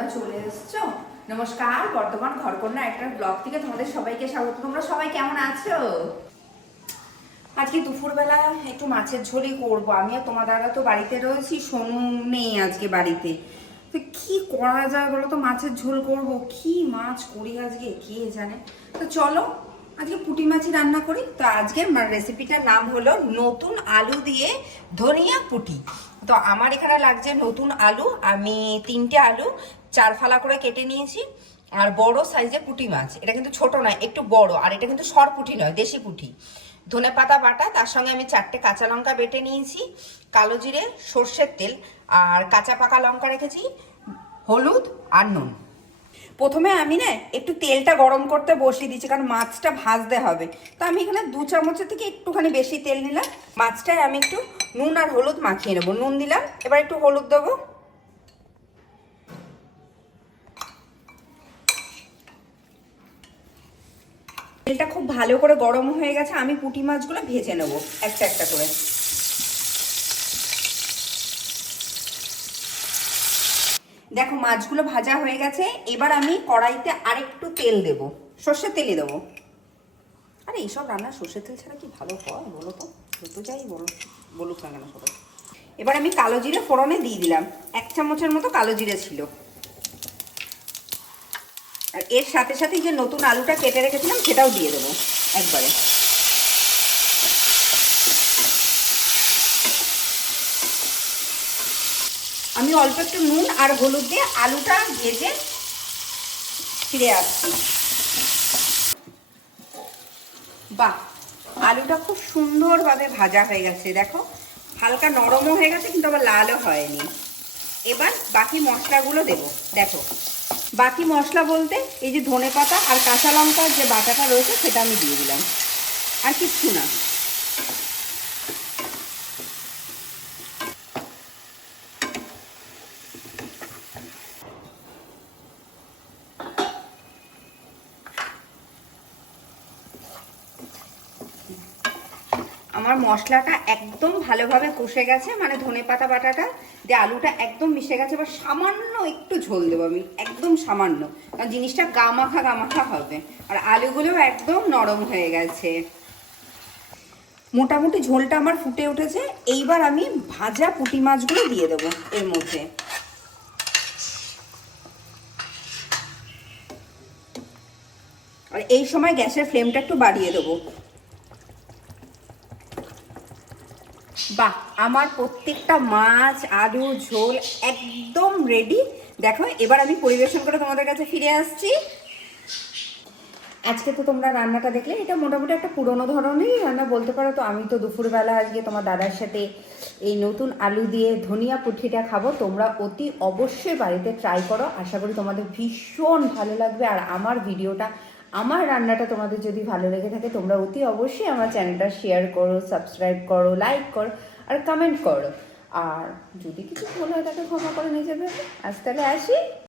তোমরা চলে এসছো। নমস্কার, বর্তমান ঘরকন্যা একটা ব্লগ থেকে তোমাদের সবাইকে স্বাগত। তোমরা সবাই কেমন আছো? আজকে দুপুরবেলা একটু মাছের ঝোলই করবো। আমি আর তোমার দাদা তো বাড়িতে রয়েছি, সোনু নেই আজকে বাড়িতে। তো কি করা যায় বলো তো? মাছের ঝোল করব, কি মাছ করি আজকে কে জানে। তো চলো আজকে পুঁটি মাছই রান্না করি। তো আজকের রেসিপিটার নাম হলো নতুন আলু দিয়ে ধনিয়া পুঁটি। তো আমার এখানে লাগছে নতুন আলু, আমি 3টে আলু 4 ফালা করে কেটে নিয়েছি। আর বড় সাইজের পুঁটি মাছ, এটা কিন্তু ছোট নয়, একটু বড়। আর এটা কিন্তু সর পুঁটি নয়, দেশি পুঁটি। ধনে পাতা বাটা, তার সঙ্গে আমি 4টে কাঁচা লঙ্কা বেটে নিয়েছি, কালো জিরে, সর্ষের তেল আর কাঁচা পাকা লঙ্কা রেখেছি, হলুদ আর নুন। প্রথমে আমি না একটু তেলটা গরম করতে বসিয়ে দিচ্ছি, কারণ মাছটা ভাজতে হবে। তো আমি এখানে 2 চামচের থেকে একটুখানি বেশি তেল নিলাম। মাছটায় আমি একটু নুন আর হলুদ মাখিয়ে নেবো। নুন দিলাম, এবার একটু হলুদ দেবো। তেলটা খুব ভালো করে গরম হয়ে গেছে, আমি পুঁটি মাছগুলো ভেজে নেবো একটা একটা করে। দেখো মাছগুলো ভাজা হয়ে গেছে। এবার আমি কড়াইতে আরেকটু তেল দেবো, সর্ষের তেলই দেবো। আরে এইসব রান্না সর্ষের তেল ছাড়া কি ভালো হয় বলো তো? যত যাই বলুক না কেন সবাই। এবার আমি কালো জিরে ফোড়নে দিয়ে দিলাম, 1 চামচের মতো কালো জিরে ছিল। আর এর সাথে সাথে যে নতুন আলুটা কেটে রেখেছিলাম সেটাও দিয়ে দেবো একবারে। আমি অল্প একটু নুন আর হলুদ দিয়ে আলুটা ভেজে ফিরে আসছি। বাহ, আলুটা খুব সুন্দরভাবে ভাজা হয়ে গেছে, দেখো হালকা নরমও হয়ে গেছে, কিন্তু আবার লালও হয়নি। এবার বাকি মশলাগুলো দেবো। দেখো বাকি মশলা বলতে এই যে ধনে পাতা আর কাঁচা লঙ্কার যে বাটাটা রয়েছে সেটা আমি দিয়ে দিলাম, আর কিচ্ছু না। আমার মশলাটা একদম ভালোভাবে কষে গেছে, মানে ধনে পাতা বাটাটা দিয়ে আলুটা একদম মিশে গেছে। এবার সামান্য একটু ঝোল দেবো আমি, একদম সামান্য, কারণ জিনিসটা গামাখা গামাখা হবে। আর আলুগুলোও একদম নরম হয়ে গেছে। মোটামুটি ঝোলটা আমার ফুটে উঠেছে। এইবার আমি ভাজা পুঁটি মাছগুলো দিয়ে দেবো এর মধ্যে। আর এই সময় গ্যাসের ফ্লেমটা একটু বাড়িয়ে দেবো। বাহ, আমার প্রত্যেকটা মাছ আলু ঝোল একদম রেডি। দেখো এবার আমি পরিবেশন করে তোমাদের কাছে ফিরে আসছি। আজকে তো তোমরা রান্নাটা দেখলে, এটা মোটামুটি একটা পুরোনো ধরনেরই রান্না বলতে পারো। তো আমি তো দুপুরবেলা আজকে তোমার দাদার সাথে এই নতুন আলু দিয়ে ধনিয়া পুঁটিটা খাবো। তোমরা অতি অবশ্যই বাড়িতে ট্রাই করো, আশা করি তোমাদের ভীষণ ভালো লাগবে। আর আমার ভিডিওটা, আমার রান্নাটা তোমাদের যদি ভালো লেগে থাকে, তোমরা অতি অবশ্যই আমার চ্যানেলটা শেয়ার করো, সাবস্ক্রাইব করো, লাইক করো আর কমেন্ট করো। আর যদি কিছু ভুল হয় তাকে ক্ষমা করে নিয়ে যাবে। আজ তাহলে আসি।